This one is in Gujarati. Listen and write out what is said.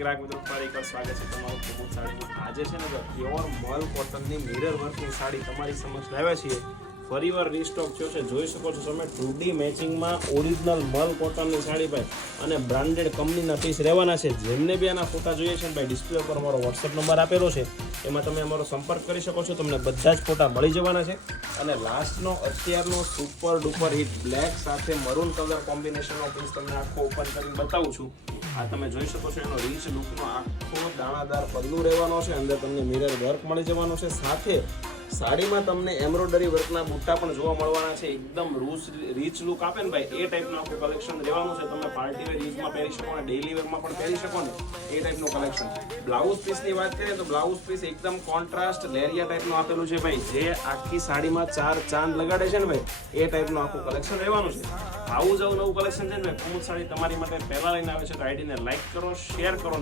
ગ્રાહક મિત્રો ફરી એકવાર સ્વાગત છે તમારું કુમુદ સાડીમાં. આજે છે ને પ્યોર મલ કોટનની મિરર વર્કની સાડી તમારી સમક્ષ લાવ્યા છીએ. ફરીવાર રીસ્ટોક થયો છે, જોઈ શકો છો તમે 2D મેચિંગમાં ઓરિજિનલ મલ કોટનની સાડી ભાઈ અને બ્રાન્ડેડ કંપનીના પીસ રહેવાના છે. જેમને બી આના ફોટા જોઈએ છે ભાઈ, ડિસ્પ્લે પર અમારો વોટ્સઅપ નંબર આપેલો છે, એમાં તમે અમારો સંપર્ક કરી શકો છો. તમને બધા જ ફોટા મળી જવાના છે. અને લાસ્ટનો અત્યારનો સુપર ડુપર હિટ બ્લેક સાથે મરૂન કલર કોમ્બિનેશનનો પીસ તમને આખો ઓપન કરીને બતાવું છું. આ તમે જોઈ શકો છો, એનો રીચ લુકનો આખો દાણાદાર પલ્લુ રહેવાનો છે. અંદર તમને મિરર વર્ક મળી જવાનો છે. સાથે સાડીમાં તમને એમ્બ્રોઇડરી વર્કના બુટ્ટા પણ જોવા મળવાના છે. એકદમ રીચ લુક આપે ને ભાઈ, એ ટાઈપનું આખું કલેક્શન રહેવાનું છે. તમે પાર્ટી વેર યુઝમાં પહેરી શકો અને ડેઇલી વેરમાં પણ પહેરી શકો ને, એ ટાઈપનું કલેક્શન. બ્લાઉઝ પીસની વાત કરીએ તો બ્લાઉઝ પીસ એકદમ કોન્ટ્રાસ્ટ લેરિયા ટાઈપનું આપેલું છે ભાઈ, જે આખી સાડીમાં 4 ચાંદ લગાડે છે ને ભાઈ, એ ટાઈપનું આખું કલેક્શન રહેવાનું છે. આવું જ નવું કલેક્શન છે ને ભાઈ, કુમુદ સાડી તમારી માટે પહેલા લઈને આવે છે. તો આઈડીને લાઈક કરો, શેર કરો.